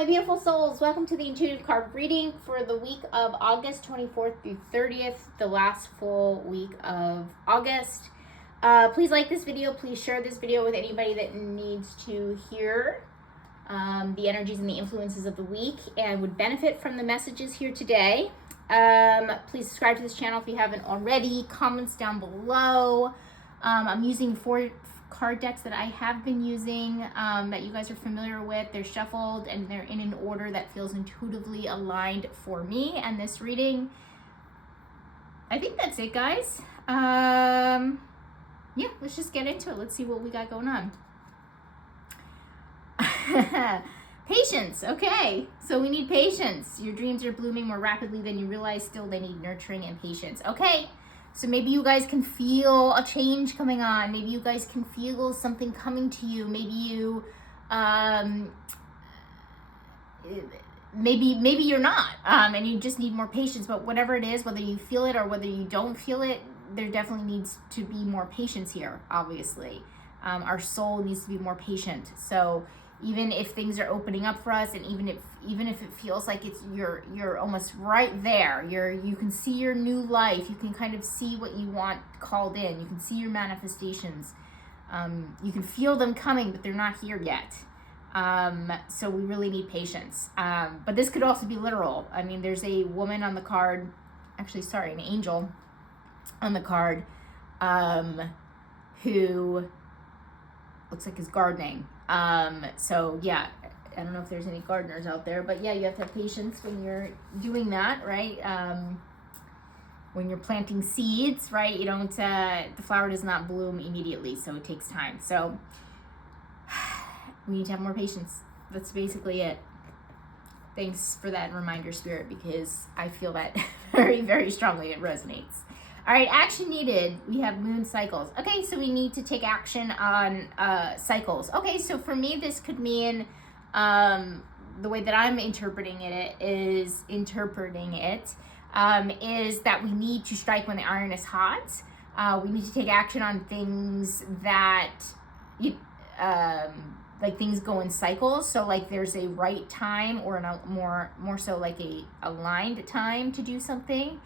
my beautiful souls. Welcome to the intuitive card reading for the week of August 24th through 30th, the last full week of August. Please like this video. Please share this video with anybody that needs to hear the energies and the influences of the week and would benefit from the messages here today. Please subscribe to this channel if you haven't already. Comments down below. I'm using 4 card decks that I have been using that you guys are familiar with. They're shuffled and they're in an order that feels intuitively aligned for me and this reading. I think that's it, guys. Yeah, let's just get into it. Let's see what we got going on. Patience. Okay, so we need patience. Your dreams are blooming more rapidly than you realize. Still, they need nurturing and patience. Okay. So maybe you guys can feel a change coming on. Maybe you guys can feel something coming to you. Maybe you, maybe you're not, and you just need more patience. But whatever it is, whether you feel it or whether you don't feel it, there definitely needs to be more patience here. Obviously, our soul needs to be more patient. So even if things are opening up for us, and even if it feels like you're almost right there, you can see your new life, you can kind of see what you want called in, you can see your manifestations, you can feel them coming, but they're not here yet. So we really need patience. But this could also be literal. I mean, there's a woman on the card, an angel on the card, who looks like is gardening. So yeah, I don't know if there's any gardeners out there, but yeah, you have to have patience when you're doing that, right? When you're planting seeds, right? You don't, the flower does not bloom immediately, so it takes time. So we need to have more patience. That's basically it. Thanks for that reminder, Spirit, because I feel that very, very strongly. It resonates. All right, action needed. We have moon cycles. Okay, so we need to take action on cycles. Okay, so for me, this could mean the way that I'm interpreting it is that we need to strike when the iron is hot. We need to take action on things that, like things go in cycles. So like there's a right time or more so like a aligned time to do something.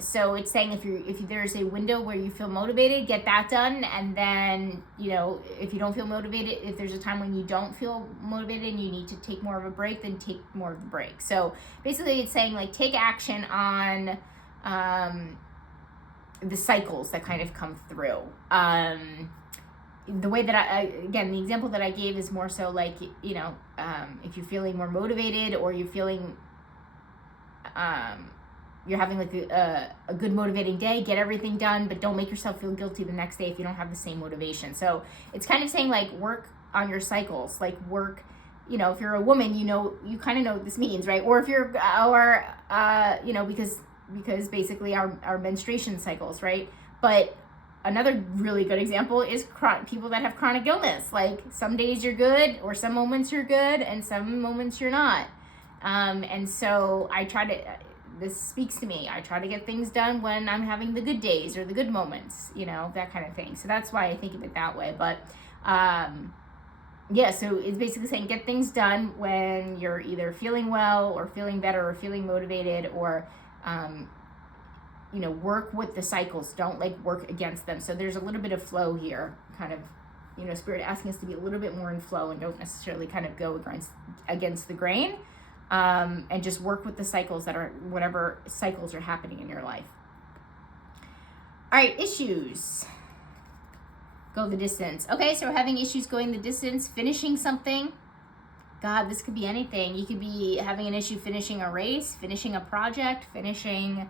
So it's saying if there's a window where you feel motivated, get that done. And then, if you don't feel motivated, if there's a time when you don't feel motivated and you need to take more of a break, then take more of the break. So basically it's saying like, take action on, the cycles that kind of come through. The way that the example that I gave is more so like, if you're feeling more motivated or you're feeling, you're having like a good motivating day, get everything done, but don't make yourself feel guilty the next day if you don't have the same motivation. So it's kind of saying like work on your cycles, like work, if you're a woman, you kind of know what this means, right? Or if you're, because basically our menstruation cycles, right? But another really good example is people that have chronic illness. Like some days you're good, or some moments you're good, and some moments you're not. And so this speaks to me. I try to get things done when I'm having the good days or the good moments, that kind of thing. So that's why I think of it that way. But so it's basically saying get things done when you're either feeling well or feeling better or feeling motivated, or work with the cycles. Don't like work against them. So there's a little bit of flow here, kind of, Spirit asking us to be a little bit more in flow and don't necessarily kind of go against the grain. And just work with the cycles whatever cycles are happening in your life. All right, issues. Go the distance. Okay, so we're having issues going the distance, finishing something. God, this could be anything. You could be having an issue finishing a race, finishing a project, finishing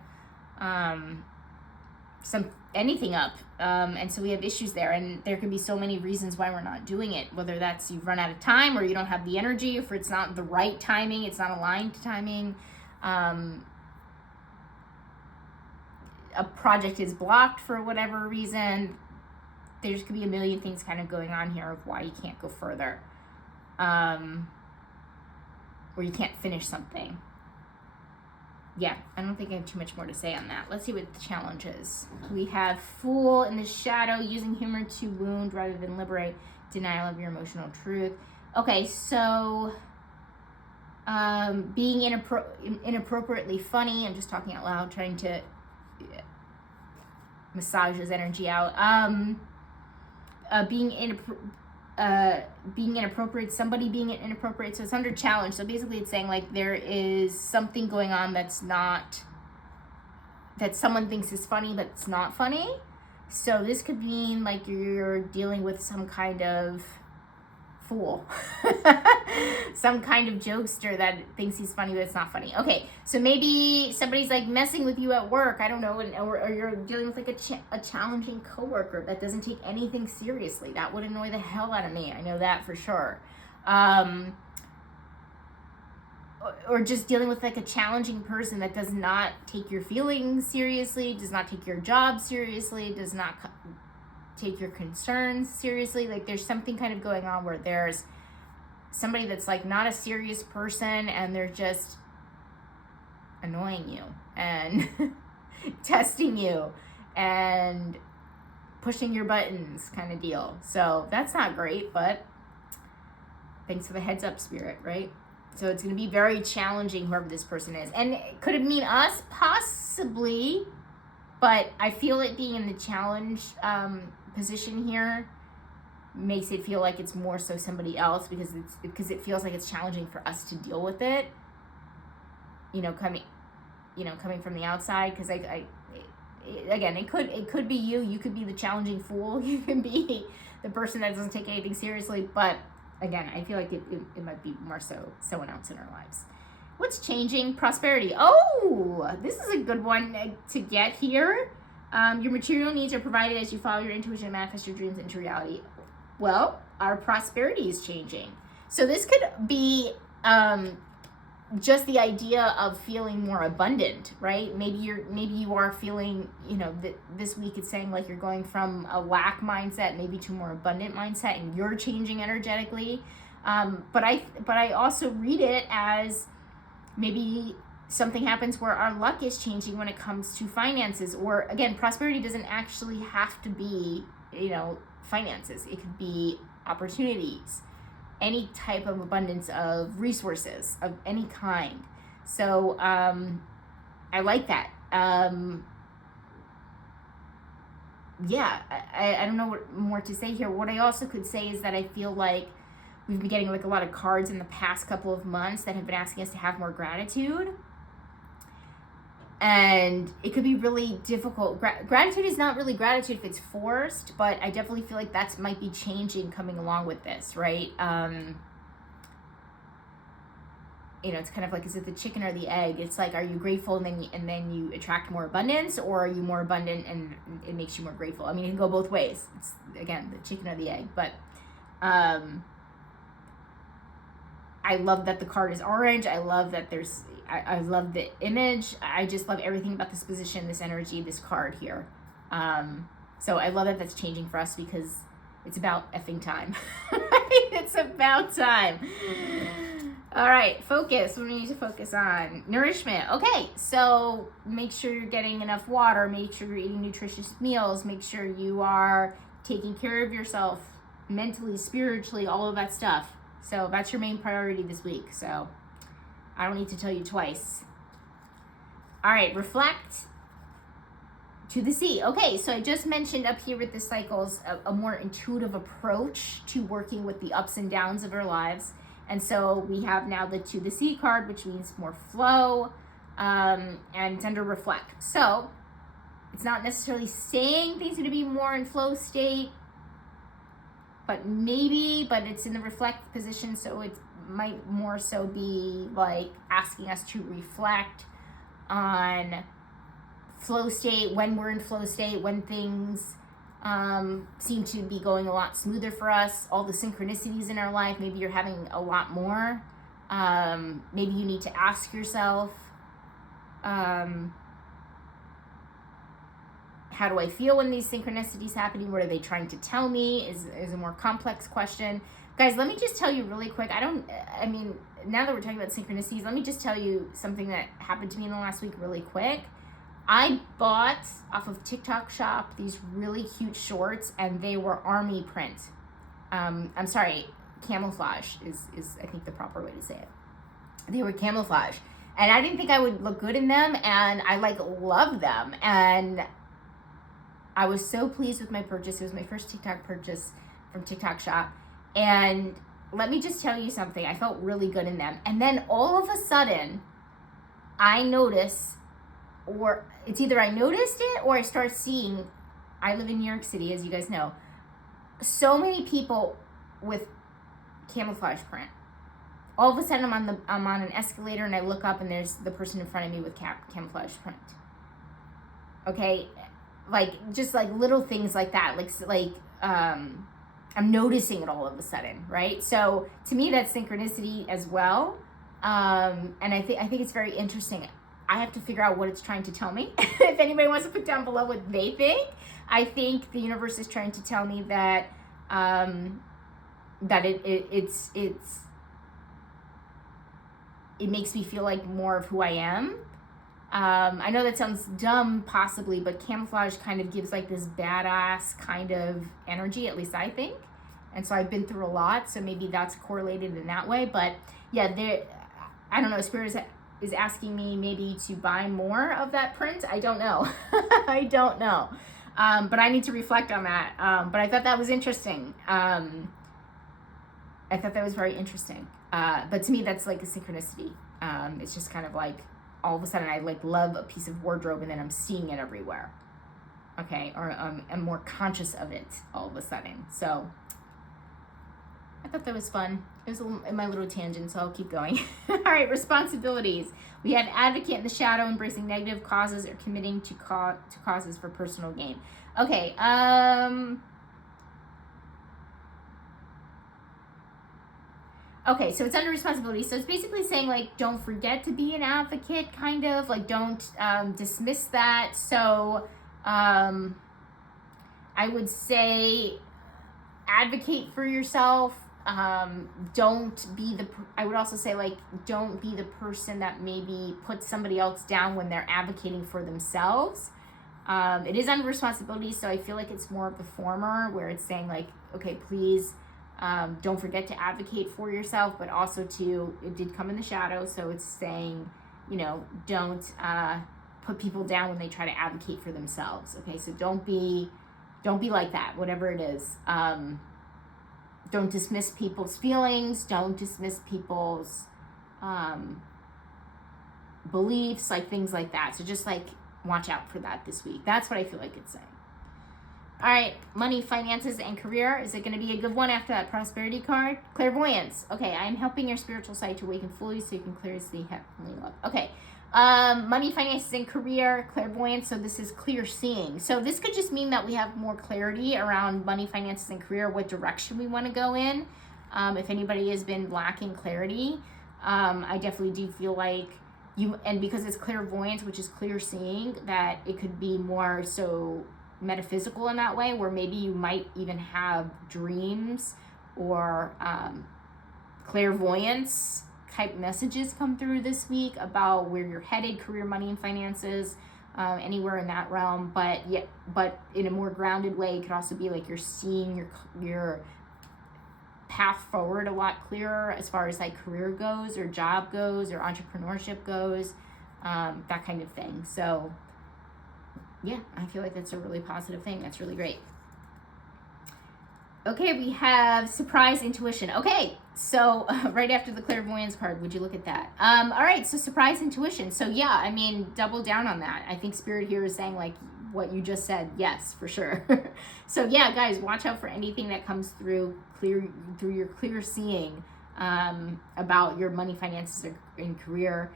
anything up. And so we have issues there, and there can be so many reasons why we're not doing it, whether that's you've run out of time or you don't have the energy, if it's not the right timing, it's not aligned to timing. A project is blocked for whatever reason. There's could be a million things kind of going on here of why you can't go further, or you can't finish something. Yeah, I don't think I have too much more to say on that. Let's see what the challenge is. We have Fool in the shadow, using humor to wound rather than liberate, denial of your emotional truth. Okay, so being inappropriately funny. I'm just talking out loud, trying to massage his energy out. Being inappropriate, somebody being inappropriate. So it's under challenge. So basically it's saying like there is something going on that someone thinks is funny, but it's not funny. So this could mean like you're dealing with some kind of fool, some kind of jokester that thinks he's funny, but it's not funny. Okay, so maybe somebody's like messing with you at work, I don't know, or you're dealing with like a challenging coworker that doesn't take anything seriously. That would annoy the hell out of me. I know that for sure. Or just dealing with like a challenging person that does not take your feelings seriously, does not take your job seriously, does not take your concerns seriously. Like there's something kind of going on where there's somebody that's like not a serious person and they're just annoying you and testing you and pushing your buttons kind of deal. So that's not great, but thanks for the heads up, Spirit, right? So it's going to be very challenging, whoever this person is. And could it mean us? Possibly. But I feel it being in the challenge position here makes it feel like it's more so somebody else because it feels like it's challenging for us to deal with it. Coming from the outside, because again, it could be you. You could be the challenging fool. You can be the person that doesn't take anything seriously. But again, I feel like it might be more so someone else in our lives. What's changing? Prosperity. Oh, this is a good one to get here. Your material needs are provided as you follow your intuition and manifest your dreams into reality. Well, our prosperity is changing. So this could be just the idea of feeling more abundant, right? Maybe you are feeling, that this week it's saying like you're going from a lack mindset maybe to a more abundant mindset, and you're changing energetically. But I also read it as maybe something happens where our luck is changing when it comes to finances. Or again, prosperity doesn't actually have to be, finances. It could be opportunities, any type of abundance of resources of any kind. So I like that. I don't know what more to say here. What I also could say is that I feel like we've been getting like a lot of cards in the past couple of months that have been asking us to have more gratitude. And it could be really difficult. Gratitude is not really gratitude if it's forced, but I definitely feel like that might be changing coming along with this, right? It's kind of like, is it the chicken or the egg? It's like, are you grateful and then you attract more abundance, or are you more abundant and it makes you more grateful? I mean, it can go both ways. It's, again, the chicken or the egg. But I love that the card is orange. I love that I love the image. I just love everything about this position, this energy, this card here. So I love that that's changing for us because it's about effing time. It's about time. All right, focus. What do we need to focus on? Nourishment. Okay, so make sure you're getting enough water. Make sure you're eating nutritious meals. Make sure you are taking care of yourself mentally, spiritually, all of that stuff. So that's your main priority this week. So I don't need to tell you twice. All right, reflect to the sea. Okay, so I just mentioned up here with the cycles a more intuitive approach to working with the ups and downs of our lives. And so we have now the to the sea card, which means more flow, and it's under reflect. So it's not necessarily saying things are going to be more in flow state, but it's in the reflect position, so it might more so be like asking us to reflect on flow state, when we're in flow state, when things seem to be going a lot smoother for us, all the synchronicities in our life. Maybe you're having a lot more. Maybe you need to ask yourself, how do I feel when these synchronicities happening? What are they trying to tell me? Is a more complex question. Guys, let me just tell you really quick. Now that we're talking about synchronicities, let me just tell you something that happened to me in the last week really quick. I bought off of TikTok Shop these really cute shorts, and they were army print. Camouflage is I think the proper way to say it. They were camouflage. And I didn't think I would look good in them, and I like love them. And I was so pleased with my purchase. It was my first TikTok purchase from TikTok Shop. And let me just tell you something. I felt really good in them. And then all of a sudden, I notice, or it's either I noticed it or I start seeing, I live in New York City, as you guys know, so many people with camouflage print. All of a sudden I'm on an escalator and I look up and there's the person in front of me with camouflage print. Okay, like just like little things like that, I'm noticing it all of a sudden, right? So to me that's synchronicity as well, and I think it's very interesting. I have to figure out what it's trying to tell me. If anybody wants to put down below what they think, I think the universe is trying to tell me that it makes me feel like more of who I am. I know that sounds dumb possibly, but camouflage kind of gives like this badass kind of energy, at least I think. And so I've been through a lot, so maybe that's correlated in that way. But yeah, I don't know, Spirit is asking me maybe to buy more of that print. I don't know. I don't know. But I need to reflect on that. But I thought that was interesting. I thought that was very interesting. But to me, that's like a synchronicity. It's just kind of like all of a sudden I like love a piece of wardrobe and then I'm seeing it everywhere. Okay, or I'm more conscious of it all of a sudden. So I thought that was fun. It was in my little tangent, so I'll keep going. All right, responsibilities. We had advocate in the shadow, embracing negative causes or committing to causes for personal gain. Okay, okay, so it's under responsibility. So it's basically saying, like, don't forget to be an advocate, kind of. Like, don't dismiss that. So I would say advocate for yourself. Don't be I would also say, like, don't be the person that maybe puts somebody else down when they're advocating for themselves. It is under responsibility, so I feel like it's more of the former, where it's saying, like, okay, please, don't forget to advocate for yourself, but also it did come in the shadow, so it's saying, you know, don't put people down when they try to advocate for themselves. Okay, so don't be like that, whatever it is. Don't dismiss people's feelings. Don't dismiss people's beliefs, like things like that. So just like watch out for that this week. That's what I feel like it's saying. All right, money, finances, and career. Is it going to be a good one after that prosperity card? Clairvoyance. Okay, I am helping your spiritual side to awaken fully so you can clearly see heavenly love. Okay, money, finances, and career, clairvoyance. So this is clear seeing. So this could just mean that we have more clarity around money, finances, and career, what direction we want to go in. If anybody has been lacking clarity, I definitely do feel like and because it's clairvoyance, which is clear seeing, that it could be more so metaphysical in that way, where maybe you might even have dreams or clairvoyance type messages come through this week about where you're headed, career, money, and finances, anywhere in that realm. But in a more grounded way, it could also be like you're seeing your path forward a lot clearer as far as like career goes or job goes or entrepreneurship goes, that kind of thing. So yeah, I feel like that's a really positive thing. That's really great. Okay, we have surprise intuition. Okay, so right after the clairvoyance card, would you look at that? All right, so surprise intuition. So yeah, I mean, double down on that. I think Spirit here is saying like what you just said. Yes, for sure. So yeah, guys, watch out for anything that comes through your clear seeing about your money, finances, and career.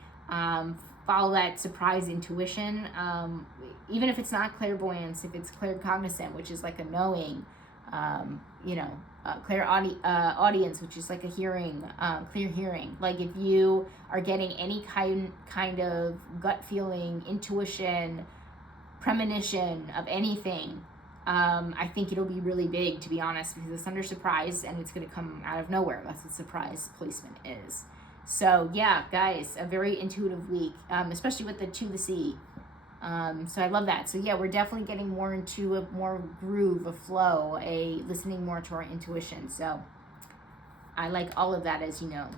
Follow that surprise intuition. Even if it's not clairvoyance, if it's claircognizant, which is like a knowing, clear audience, which is like a hearing, clear hearing. Like if you are getting any kind of gut feeling, intuition, premonition of anything, I think it'll be really big, to be honest, because it's under surprise and it's going to come out of nowhere. That's what surprise placement is. So yeah, guys, a very intuitive week, especially with the to the sea. So I love that. So yeah, we're definitely getting more into a more groove, a flow, listening more to our intuition. So I like all of that, as you know.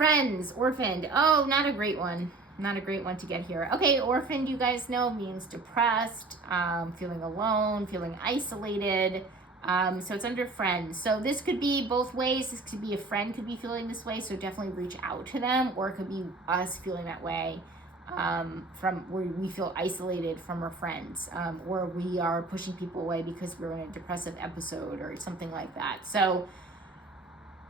Friends, orphaned. Oh, not a great one. Not a great one to get here. Okay, orphaned, you guys know, means depressed, feeling alone, feeling isolated. So it's under friends. So this could be both ways. This could be a friend could be feeling this way, so definitely reach out to them, or it could be us feeling that way from where we feel isolated from our friends, or we are pushing people away because we're in a depressive episode or something like that. So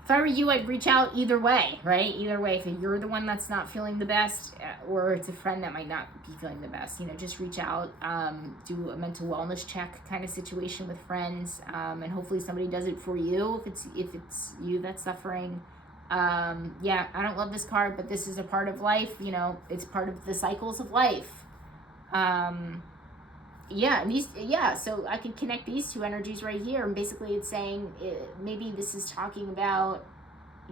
if I were you, I'd reach out either way, right? Either way, if you're the one that's not feeling the best, or it's a friend that might not be feeling the best, just reach out, do a mental wellness check kind of situation with friends, and hopefully somebody does it for you if it's you that's suffering. Yeah, I don't love this card, but this is a part of life. It's part of the cycles of life. So I can connect these two energies right here, and basically it's saying maybe this is talking about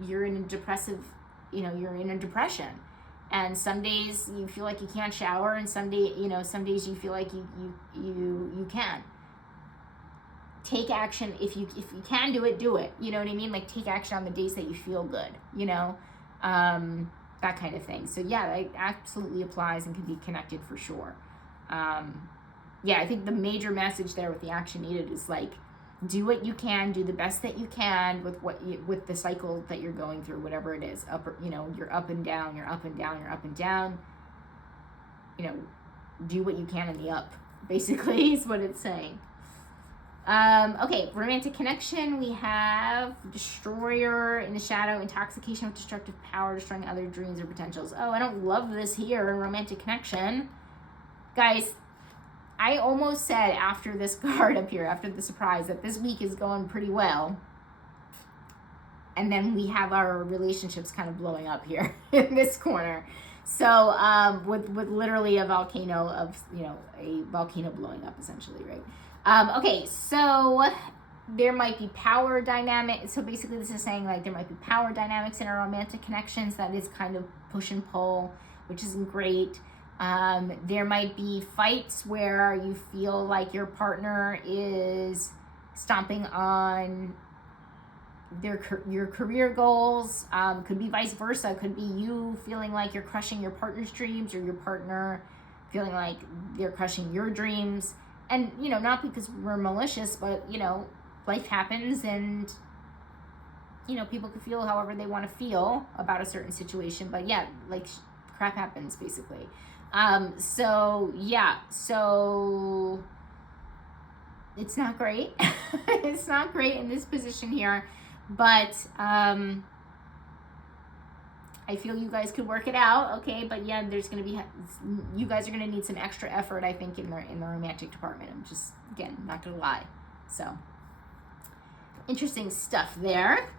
you're in a depression, and some days you feel like you can't shower, and some days you feel like you can. Take action. If you can do it, do it. You know what I mean? Like, take action on the days that you feel good, that kind of thing. So yeah, that absolutely applies and can be connected for sure. I think the major message there with the action needed is like, do what you can, do the best that you can with the cycle that you're going through, whatever it is. You're up and down, you're up and down, you're up and down. Do what you can in the up, basically, is what it's saying. Okay, romantic connection, we have destroyer in the shadow, intoxication with destructive power, destroying other dreams or potentials. Oh, I don't love this here in romantic connection. Guys, I almost said after this card up here, after the surprise, that this week is going pretty well. And then we have our relationships kind of blowing up here in this corner. So with literally a volcano blowing up, essentially, right? Okay, so there might be power dynamic. So basically this is saying like there might be power dynamics in our romantic connections that is kind of push and pull, which isn't great. There might be fights where you feel like your partner is stomping on your career goals. Could be vice versa. Could be you feeling like you're crushing your partner's dreams, or your partner feeling like they're crushing your dreams. And, not because we're malicious, but, life happens, and, people can feel however they want to feel about a certain situation. But yeah, like crap happens, basically. So it's not great. It's not great in this position here, but I feel you guys could work it out, okay? But yeah, you guys are gonna need some extra effort, I think, in the romantic department. I'm just, again, not gonna lie. So interesting stuff there.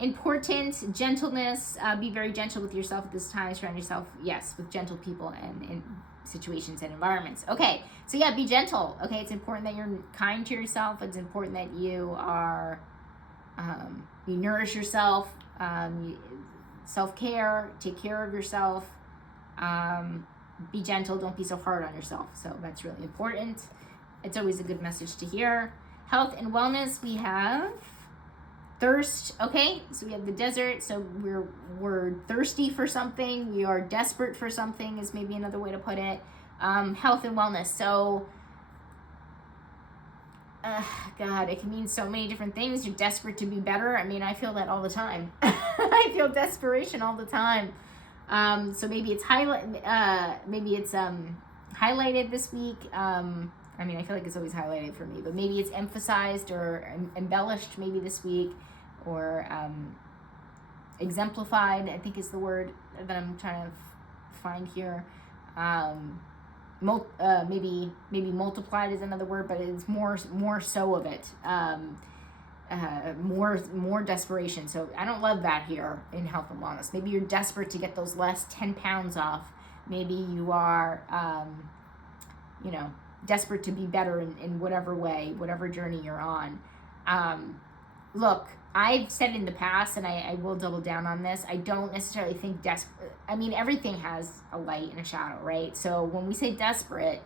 Important, gentleness. Be very gentle with yourself at this time. Surround yourself, yes, with gentle people and in situations and environments. Okay, so yeah, be gentle. Okay, it's important that you're kind to yourself. It's important that you are, you nourish yourself. Self-care, take care of yourself. Be gentle. Don't be so hard on yourself. So that's really important. It's always a good message to hear. Health and wellness. We have thirst. Okay, so we have the desert. So we're thirsty for something. We are desperate for something is maybe another way to put it. Health and wellness. So God, it can mean so many different things. You're desperate to be better. I mean, I feel that all the time. I feel desperation all the time. So maybe it's highlighted this week. I feel like it's always highlighted for me, but maybe it's emphasized or embellished maybe this week, or exemplified, I think is the word that I'm trying to find here. Maybe multiplied is another word, but it's more so of it. More desperation. So I don't love that here in health and wellness. Maybe you're desperate to get those last 10 pounds off. Maybe you are, desperate to be better in whatever way, whatever journey you're on. Look, I've said in the past, and I will double down on this, I don't necessarily think everything has a light and a shadow, right? So when we say desperate,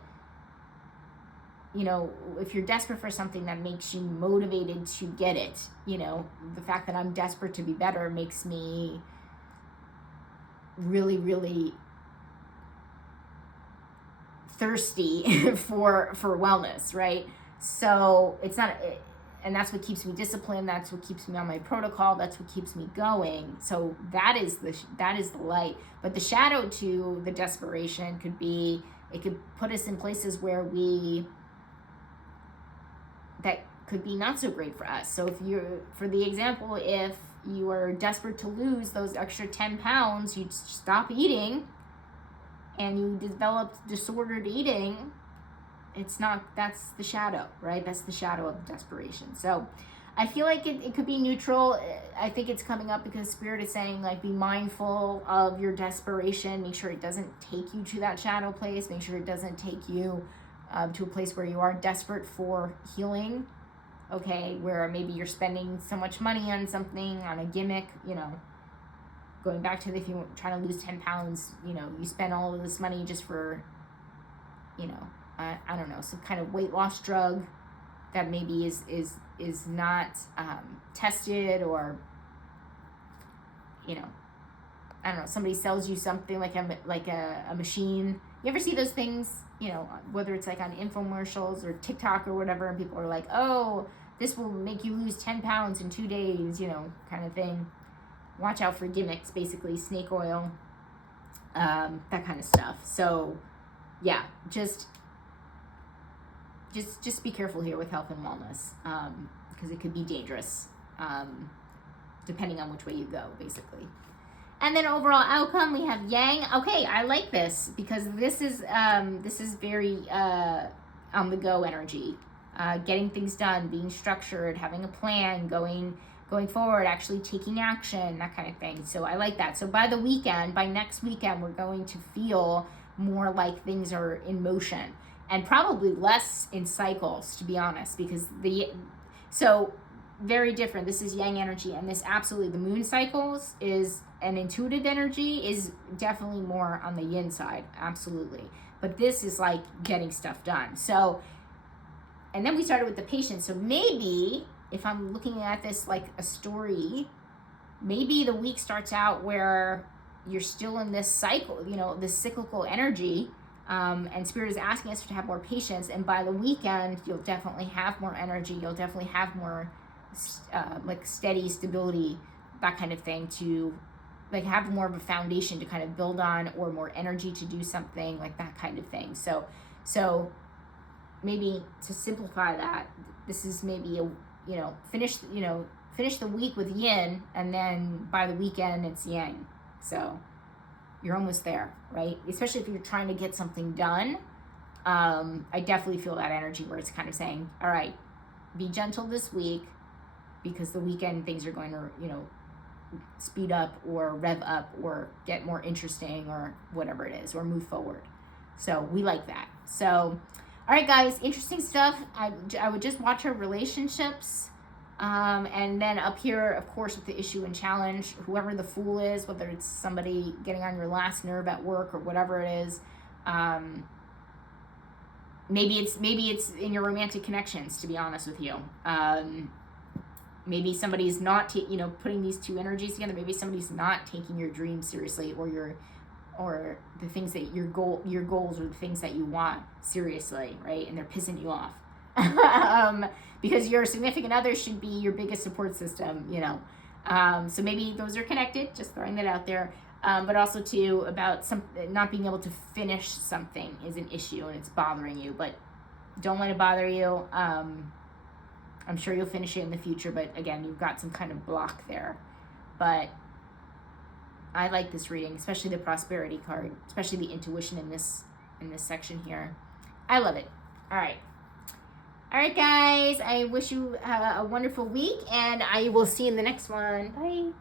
if you're desperate for something that makes you motivated to get it, the fact that I'm desperate to be better makes me really, really thirsty for wellness, right? So it's not, and that's what keeps me disciplined. That's what keeps me on my protocol. That's what keeps me going. So that is the light. But the shadow to the desperation could be, it could put us in places where that could be not so great for us. So if you're, for the example, if you are desperate to lose those extra 10 pounds, you stop eating and you develop disordered eating, that's the shadow, right? That's the shadow of desperation. So I feel like it could be neutral. I think it's coming up because Spirit is saying, like, be mindful of your desperation. Make sure it doesn't take you to that shadow place. Make sure it doesn't take you to a place where you are desperate for healing, okay? Where maybe you're spending so much money on something, on a gimmick, going back to if you're trying to lose 10 pounds, you spend all of this money just for, I don't know, some kind of weight loss drug that maybe is not tested, or, I don't know, somebody sells you something like a machine. You ever see those things, whether it's like on infomercials or TikTok or whatever, and people are like, oh, this will make you lose 10 pounds in 2 days, kind of thing. Watch out for gimmicks, basically, snake oil, that kind of stuff. So yeah, just be careful here with health and wellness, because it could be dangerous, depending on which way you go, basically. And then overall outcome, we have Yang. Okay, I like this because this is very on the go energy, getting things done, being structured, having a plan, going forward, actually taking action, that kind of thing. So I like that. So by next weekend, we're going to feel more like things are in motion, and probably less in cycles, to be honest, because so very different. This is Yang energy, and this absolutely, the moon cycles is an intuitive energy, is definitely more on the yin side, absolutely. But this is like getting stuff done. So, and then we started with the patience. So maybe if I'm looking at this like a story, maybe the week starts out where you're still in this cycle, this cyclical energy, and Spirit is asking us to have more patience. And by the weekend, you'll definitely have more energy. You'll definitely have more like steady stability, that kind of thing, to like have more of a foundation to kind of build on, or more energy to do something, like that kind of thing. So maybe to simplify that, this is maybe finish the week with yin, and then by the weekend it's yang. So you're almost there, right? Especially if you're trying to get something done. I definitely feel that energy where it's kind of saying, all right, be gentle this week, because the weekend things are going to, speed up or rev up or get more interesting or whatever it is, or move forward. So we like that. So, all right, guys, interesting stuff. I would just watch our relationships. And then up here, of course, with the issue and challenge, whoever the fool is, whether it's somebody getting on your last nerve at work or whatever it is, maybe it's in your romantic connections, to be honest with you. Maybe somebody's not, putting these two energies together. Maybe somebody's not taking your dreams seriously, or the things that your goals, or the things that you want seriously, right? And they're pissing you off. Because your significant other should be your biggest support system, So maybe those are connected, just throwing that out there. But also too, about not being able to finish something is an issue, and it's bothering you, but don't let it bother you. I'm sure you'll finish it in the future, but again, you've got some kind of block there. But I like this reading, especially the prosperity card, especially the intuition in this section here. I love it. All right, guys, I wish you a wonderful week, and I will see you in the next one. Bye.